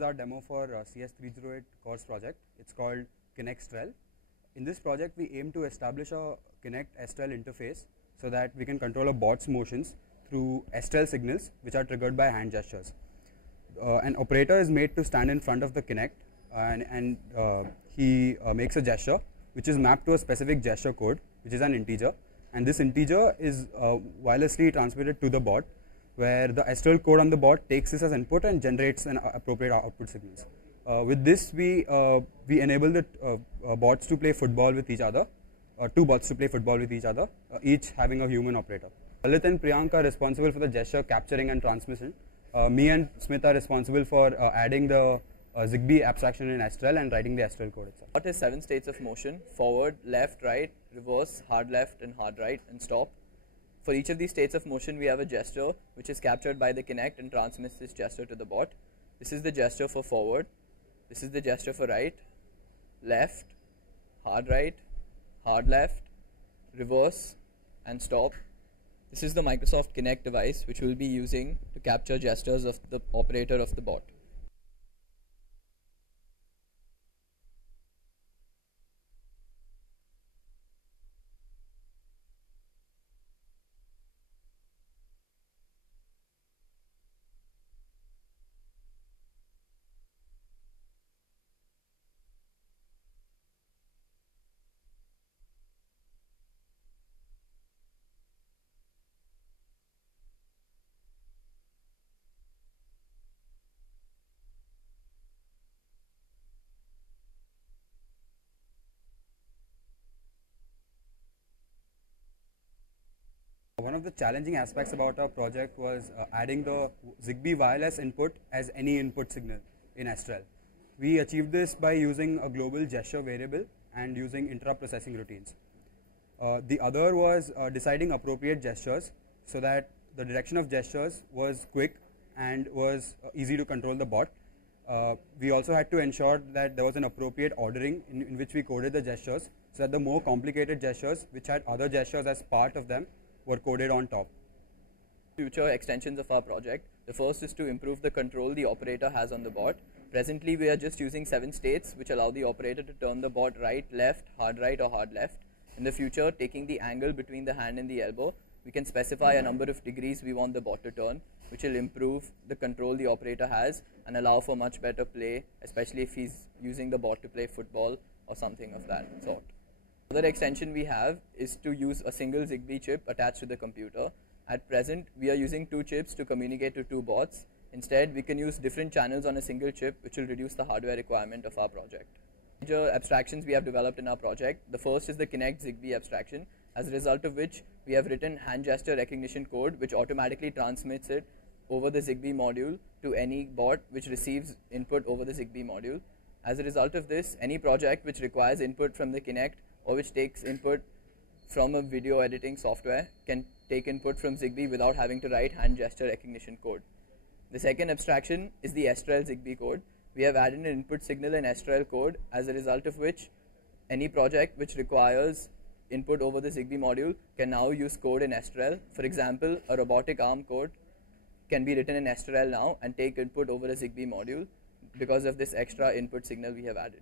is our demo for CS308 course project. It's called Kinect STREL. In this project, we aim to establish a Kinect STREL interface so that we can control a bot's motions through STREL signals which are triggered by hand gestures. An operator is made to stand in front of the Kinect and he makes a gesture which is mapped to a specific gesture code, which is an integer, and this integer is wirelessly transmitted to the bot, where the STREL code on the bot takes this as input and generates an appropriate output signals. With this, we enable the bots to play football with each other, two bots to play football with each other, each having a human operator. Lalit and Priyank are responsible for the gesture capturing and transmission. Me and Smith are responsible for adding the Zigbee abstraction in STREL and writing the STREL code itself. Bot has 7 states of motion: forward, left, right, reverse, hard left and hard right, and stop. For each of these states of motion, we have a gesture which is captured by the Kinect and transmits this gesture to the bot. This is the gesture for forward. This is the gesture for right, left, hard left, reverse, and stop. This is the Microsoft Kinect device which we will be using to capture gestures of the operator of the bot. One of the challenging aspects about our project was adding the Zigbee wireless input as any input signal in STREL. We achieved this by using a global gesture variable and using interrupt processing routines. The other was deciding appropriate gestures so that the direction of gestures was quick and was easy to control the bot. We also had to ensure that there was an appropriate ordering in which we coded the gestures so that the more complicated gestures which had other gestures as part of them were coded on top. Future extensions of our project. The first is to improve the control the operator has on the bot. Presently, we are just using 7 states which allow the operator to turn the bot right, left, or hard left. In the future, taking the angle between the hand and the elbow, we can specify a number of degrees we want the bot to turn, which will improve the control the operator has and allow for much better play, especially if he's using the bot to play football or something of that sort. Another extension we have is to use a single Zigbee chip attached to the computer. At present, we are using 2 chips to communicate to 2 bots. Instead, we can use different channels on a single chip, which will reduce the hardware requirement of our project. Major abstractions we have developed in our project. The first is the Kinect Zigbee abstraction, as a result of which we have written hand gesture recognition code, which automatically transmits it over the Zigbee module to any bot which receives input over the Zigbee module. As a result of this, any project which requires input from the Kinect or which takes input from a video editing software can take input from Zigbee without having to write hand gesture recognition code. The second abstraction is the STREL Zigbee code. We have added an input signal in STREL code, as a result of which any project which requires input over the Zigbee module can now use code in STREL. For example, a robotic arm code can be written in STREL now and take input over a Zigbee module because of this extra input signal we have added.